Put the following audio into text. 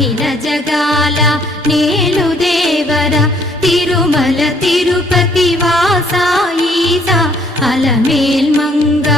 అఖిల జగాల నేలు దేవర తిరుమల తిరుపతి వాసా ఈసా అలమేల్ మంగ